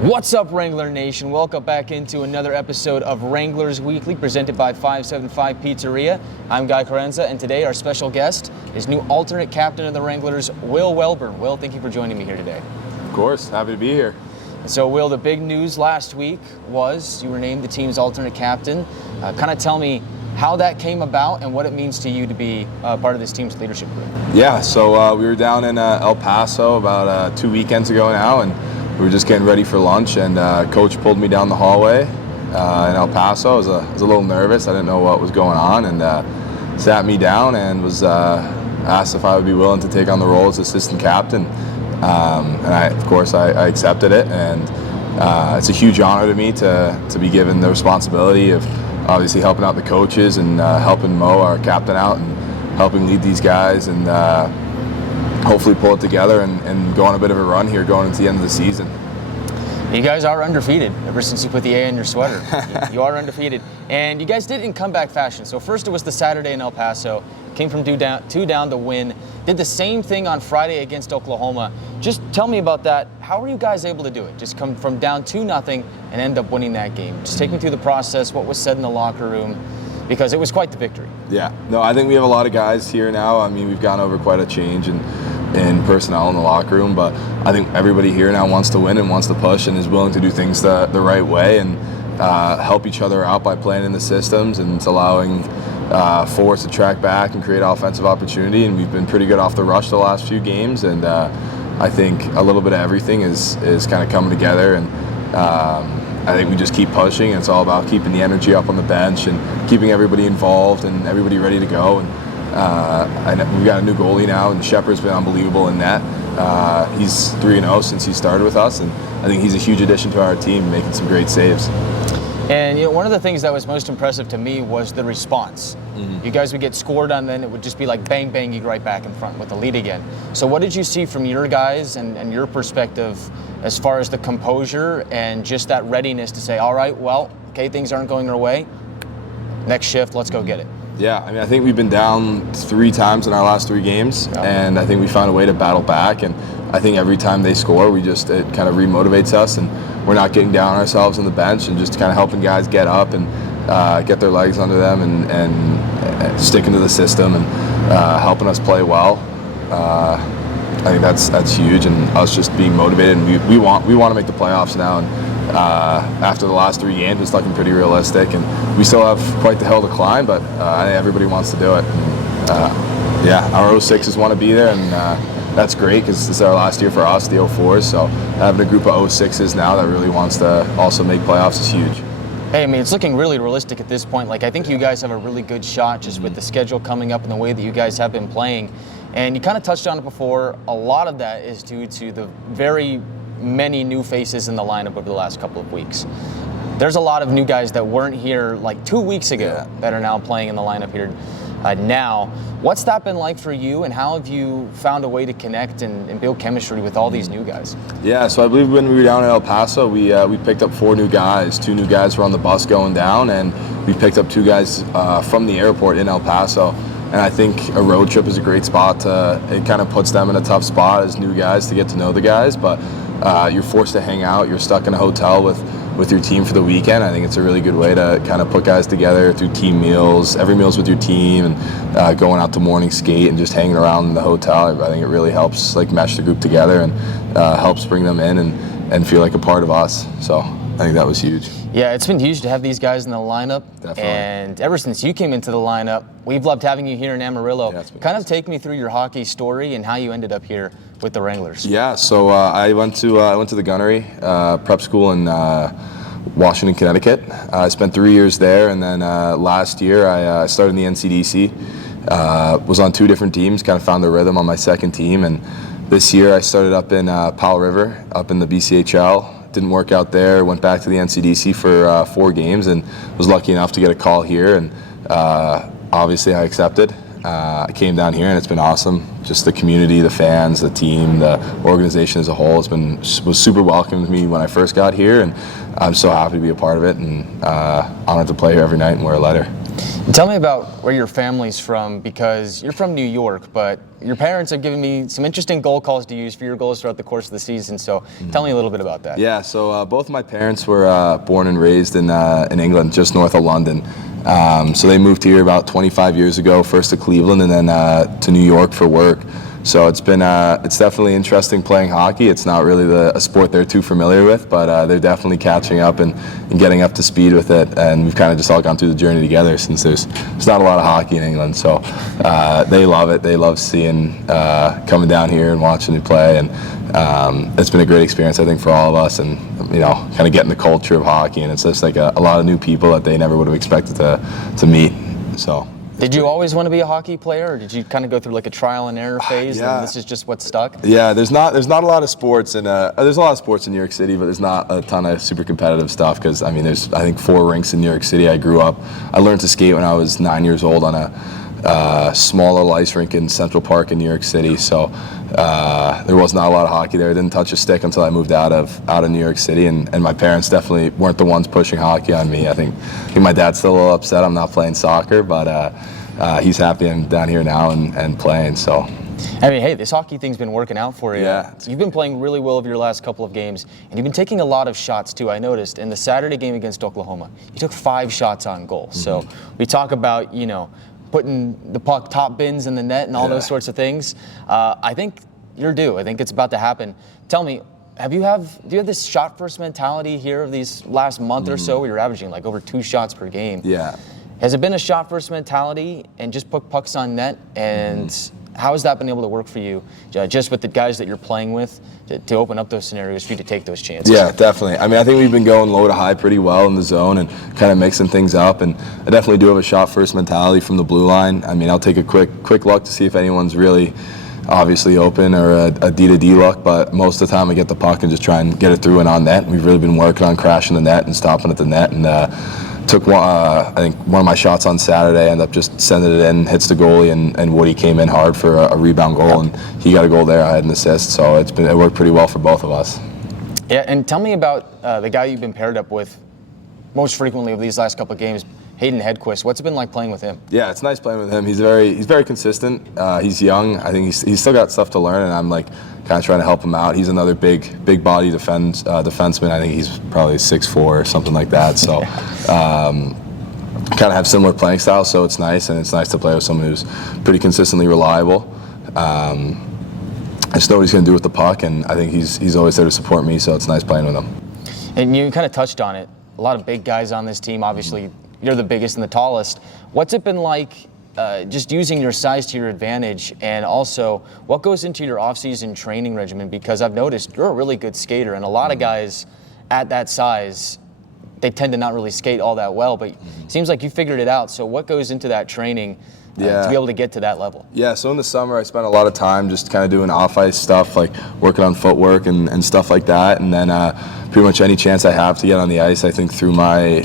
What's up, Wrangler Nation? Welcome back into another episode of Wranglers Weekly, presented by 575 Pizzeria. I'm Guy Carenza, and today our special guest is new alternate captain of the Wranglers, Will Welburn. Will, thank you for joining me here today. Of course, happy to be here. So, Will, the big news last week was you were named the team's alternate captain. Kind of tell me how that came about and what it means to you to be part of this team's leadership group. Yeah, so we were down in El Paso about 2 weekends ago now, and we were just getting ready for lunch, and Coach pulled me down the hallway in El Paso. I was a little nervous. I didn't know what was going on, and sat me down and was asked if I would be willing to take on the role as assistant captain. And of course, I accepted it, and it's a huge honor to me to be given the responsibility of obviously helping out the coaches and helping Mo, our captain, out and helping lead these guys and hopefully pull it together and go on a bit of a run here going into the end of the season. You guys are undefeated ever since you put the A in your sweater. You are undefeated. And you guys did it in comeback fashion. So first it was the Saturday in El Paso. Came from two down to win. Did the same thing on Friday against Oklahoma. Just tell me about that. How were you guys able to do it? Just come from down 2-0 and end up winning that game. Just take me through the process, what was said in the locker room, because it was quite the victory. Yeah, no, I think we have a lot of guys here now. I mean, we've gone over quite a change in personnel in the locker room, but I think everybody here now wants to win and wants to push and is willing to do things the right way and help each other out by playing in the systems, and it's allowing forwards to track back and create offensive opportunity, and we've been pretty good off the rush the last few games, and I think a little bit of everything is kind of coming together, and I think we just keep pushing. It's all about keeping the energy up on the bench and keeping everybody involved and everybody ready to go. And we've got a new goalie now, and Shepard's been unbelievable in net. He's 3-0 since he started with us, and I think he's a huge addition to our team, making some great saves. And one of the things that was most impressive to me was the response. Mm-hmm. You guys would get scored on, then it would just be like bang, bang, you right back in front with the lead again. So what did you see from your guys and your perspective as far as the composure and just that readiness to say, all right, well, okay, things aren't going our way. Next shift, let's go get it. Yeah, I mean, I think we've been down 3 times in our last 3 games, and I think we found a way to battle back, and I think every time they score, it kind of remotivates us, and we're not getting down on ourselves on the bench and just kind of helping guys get up and get their legs under them and sticking to the system and helping us play well. I think that's huge, and us just being motivated, and we want to make the playoffs now. And after the last 3 games, it's looking pretty realistic, and we still have quite the hill to climb, but I think everybody wants to do it. And, our 06s want to be there, and that's great because this is our last year for us, the 04s, so having a group of 06s now that really wants to also make playoffs is huge. Hey, I mean, it's looking really realistic at this point. Like, I think you guys have a really good shot just with the schedule coming up and the way that you guys have been playing. And you kind of touched on it before. A lot of that is due to the very many new faces in the lineup over the last couple of weeks. There's a lot of new guys that weren't here like 2 weeks ago that are now playing in the lineup here now. What's that been like for you, and how have you found a way to connect and build chemistry with all these new guys? Yeah, so I believe when we were down in El Paso, we picked up 4 new guys. 2 new guys were on the bus going down, and we picked up 2 guys from the airport in El Paso. And I think a road trip is a great spot it kind of puts them in a tough spot as new guys to get to know the guys, but you're forced to hang out. You're stuck in a hotel with your team for the weekend. I think it's a really good way to kind of put guys together through team meals. Every meal's with your team, and going out to morning skate and just hanging around in the hotel. I think it really helps mesh the group together and helps bring them in and feel like a part of us. So I think that was huge. Yeah, it's been huge to have these guys in the lineup. Definitely. And ever since you came into the lineup, we've loved having you here in Amarillo. Yeah, kind of take me through your hockey story and how you ended up here with the Wranglers. Yeah, so I went to the Gunnery prep school in Washington, Connecticut. I spent 3 years there, and then last year I started in the NCDC. Was on 2 different teams, kind of found the rhythm on my second team, and this year I started up in Powell River, up in the BCHL. Didn't work out there, went back to the NCDC for 4 games, and was lucky enough to get a call here, and obviously I accepted. I came down here, and it's been awesome. Just the community, the fans, the team, the organization as a whole was super welcoming to me when I first got here, and I'm so happy to be a part of it, and honored to play here every night and wear a letter. Tell me about where your family's from, because you're from New York, but your parents have given me some interesting goal calls to use for your goals throughout the course of the season. So tell me a little bit about that. Yeah, so both of my parents were born and raised in England, just north of London. So they moved here about 25 years ago, first to Cleveland and then to New York for work. So it's definitely interesting playing hockey. It's not really a sport they're too familiar with, but they're definitely catching up and getting up to speed with it. And we've kind of just all gone through the journey together, since there's not a lot of hockey in England. So they love it. They love seeing coming down here and watching me play. And it's been a great experience, I think, for all of us. And kind of getting the culture of hockey. And it's just like a lot of new people that they never would have expected to meet. So. Did you always want to be a hockey player, or did you kind of go through like a trial and error phase, and this is just what stuck? Yeah, there's not a lot of sports, and there's a lot of sports in New York City, but there's not a ton of super competitive stuff. Because there's I think 4 rinks in New York City. I grew up. I learned to skate when I was 9 years old on a smaller ice rink in Central Park in New York City. So there was not a lot of hockey there. I didn't touch a stick until I moved out of New York City, and my parents definitely weren't the ones pushing hockey on me. I think my dad's still a little upset I'm not playing soccer, but he's happy I'm down here now and playing. So. Hey, this hockey thing's been working out for you. Yeah. You've been playing really well over your last couple of games, and you've been taking a lot of shots too. I noticed in the Saturday game against Oklahoma, you took 5 shots on goal. Mm-hmm. So we talk about, putting the puck top bins in the net and all those sorts of things. I think you're due. I think it's about to happen. Tell me, do you have this shot first mentality here of these last month or so, where you're averaging like over 2 shots per game? Yeah. Has it been a shot first mentality and just put pucks on net? And how has that been able to work for you, just with the guys that you're playing with, to open up those scenarios for you to take those chances? Yeah, definitely. I think we've been going low to high pretty well in the zone and kind of mixing things up. And I definitely do have a shot first mentality from the blue line. I'll take a quick look to see if anyone's really obviously open, or a D-to-D look, but most of the time I get the puck and just try and get it through and on net. We've really been working on crashing the net and stopping at the net, and took one, I think one of my shots on Saturday, ended up just sending it in, hits the goalie, and Woody came in hard for a rebound goal, and he got a goal there. I had an assist, so it worked pretty well for both of us. Yeah, and tell me about the guy you've been paired up with most frequently over these last couple of games, Hayden Hedquist. What's it been like playing with him? Yeah, it's nice playing with him. He's very consistent. He's young. I think he's still got stuff to learn, and I'm kind of trying to help him out. He's another big body defenseman. I think he's probably 6'4" or something like that. So kind of have similar playing style, so it's nice, and it's nice to play with someone who's pretty consistently reliable. I just know what he's going to do with the puck, and I think he's always there to support me, so it's nice playing with him. And you kind of touched on it. A lot of big guys on this team. Obviously, you're the biggest and the tallest. What's it been like just using your size to your advantage, and also what goes into your off-season training regimen? Because I've noticed you're a really good skater, and a lot of guys at that size, they tend to not really skate all that well, but it seems like you figured it out. So what goes into that training to be able to get to that level? Yeah, so in the summer I spent a lot of time just kind of doing off-ice stuff, like working on footwork and stuff like that, and then pretty much any chance I have to get on the ice, I think through my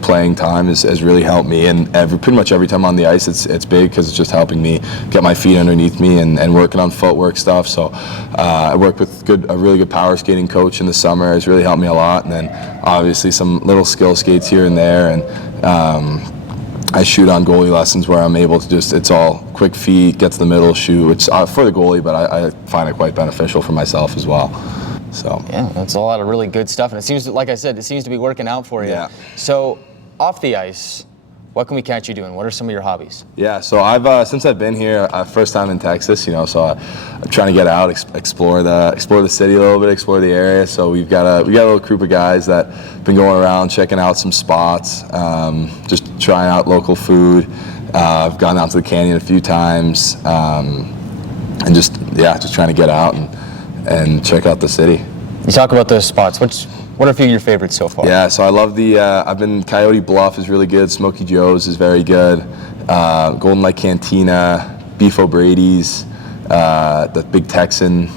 playing time has really helped me, and pretty much every time on the ice it's big, because it's just helping me get my feet underneath me and working on footwork stuff. So I worked with a really good power skating coach in the summer. It's really helped me a lot, and then obviously some little skill skates here and there, and I shoot on goalie lessons where I'm able to it's all quick feet, get to the middle, shoot, which for the goalie, but I find it quite beneficial for myself as well. So yeah, that's a lot of really good stuff, and it seems, like I said, it seems to be working out for you. Yeah. So off the ice, what can we catch you doing? What are some of your hobbies? Yeah, so I've since I've been here, first time in Texas, so I'm trying to get out, explore the city a little bit, explore the area. So we got a little group of guys that have been going around checking out some spots, just trying out local food. I've gone out to the canyon a few times, and just trying to get out and check out the city. You talk about those spots. What are a few of your favorites so far? Yeah, so I love I've been Coyote Bluff is really good. Smoky Joe's is very good. Golden Lake Cantina, Beef O'Brady's, the Big Texan.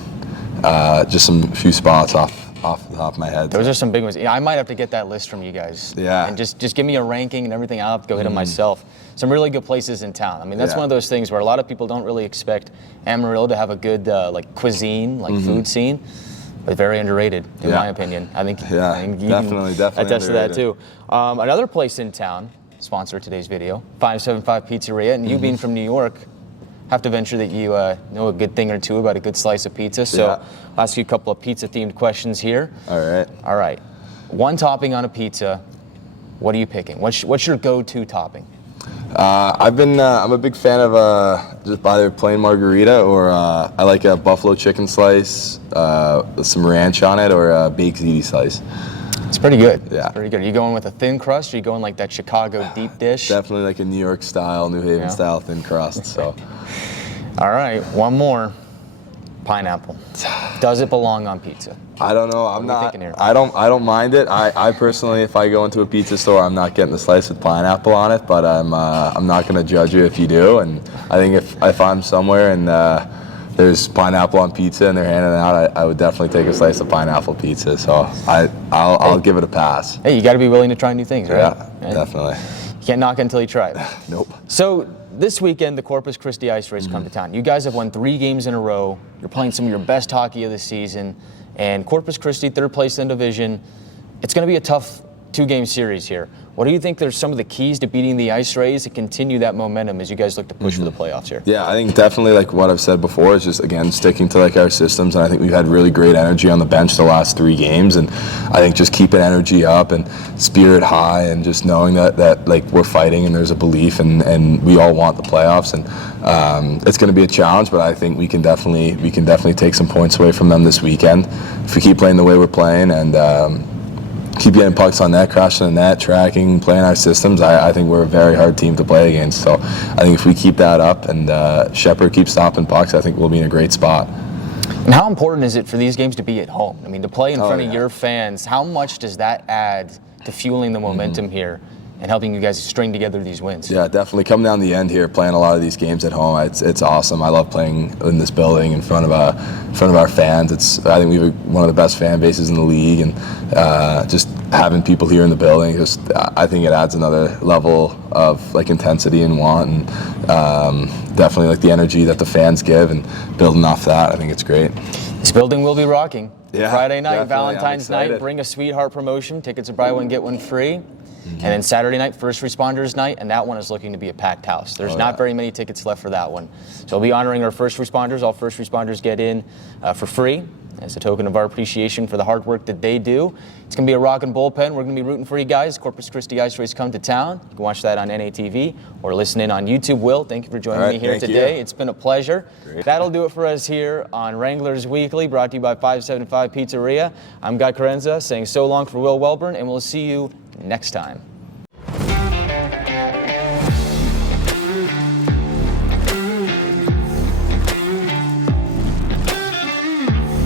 Just a few spots off the top of my head. Those are some big ones. Yeah, I might have to get that list from you guys. Yeah. And just give me a ranking and everything. I'll have to go hit them myself. Some really good places in town. That's one of those things where a lot of people don't really expect Amarillo to have a good cuisine, food scene. But very underrated, in my opinion. I think you definitely can attest to that underrated. too. Another place in town sponsor of today's video, 575 Pizzeria, and you being from New York, have to venture that you know a good thing or two about a good slice of pizza. So Yeah. I'll ask you a couple of pizza-themed questions here. All right. All right. One topping on a pizza. What are you picking? What's your go-to topping? I'm a big fan of just either plain margarita or I like a buffalo chicken slice with some ranch on it, or a baked ziti slice. It's pretty good. Yeah. It's pretty good. Are you going with a thin crust, or are you going like that Chicago deep dish? Definitely like a New York style, New Haven Yeah. style thin crust. So All right, one more. Pineapple. Does it belong on pizza? I don't know. are you thinking here? I don't mind it. I personally, if I go into a pizza store, I'm not getting the slice with pineapple on it. But I'm not going to judge you if you do. And I think if I'm somewhere and there's pineapple on pizza and they're handing it out, I would definitely take a slice of pineapple pizza. So I'll give it a pass. Hey, you got to be willing to try new things, right? Yeah, And definitely. You can't knock it until you try it. Nope. So this weekend, the Corpus Christi Ice Race come to town. You guys have won 3 games in a row. You're playing some of your best hockey of the season. And Corpus Christi, 3rd place in the division. It's going to be a tough 2-game series here. What do you think are some of the keys to beating the Ice Rays to continue that momentum as you guys look to push for the playoffs here? Yeah, I think definitely like what I've said before is just, again, sticking to like our systems. And I think we've had really great energy on the bench the last 3 games. And I think just keeping energy up and spirit high and just knowing that like we're fighting and there's a belief and we all want the playoffs. And it's going to be a challenge, but I think we can definitely take some points away from them this weekend if we keep playing the way we're playing and keep getting pucks on net, crashing the net, tracking, playing our systems. I think we're a very hard team to play against. So I think if we keep that up and Shepherd keeps stopping pucks, I think we'll be in a great spot. And how important is it for these games to be at home? I mean, to play in front of yeah. your fans, how much does that add to fueling the momentum here and helping you guys string together these wins? Yeah, definitely. Coming down the end here, playing a lot of these games at home, it's awesome. I love playing in this building in front of our fans. I think we have one of the best fan bases in the league, and just having people here in the building, I think it adds another level of like intensity and want, and definitely like the energy that the fans give, and building off that, I think it's great. This building will be rocking. Yeah, Friday night, definitely. Valentine's I'm night, excited. bring a sweetheart promotion. Tickets are buy one, get one free. And then Saturday night, First Responders Night, and that one is looking to be a packed house. There's not very many tickets left for that one. So we'll be honoring our first responders. All first responders get in for free as a token of our appreciation for the hard work that they do. It's going to be a rockin' bullpen. We're going to be rooting for you guys. Corpus Christi Ice Race come to town. You can watch that on NATV or listen in on YouTube. Will, thank you for joining me here thank today. you. It's been a pleasure. Great. That'll do it for us here on Wranglers Weekly, brought to you by 575 Pizzeria. I'm Guy Carenza saying so long for Will Welburn, and we'll see you next time.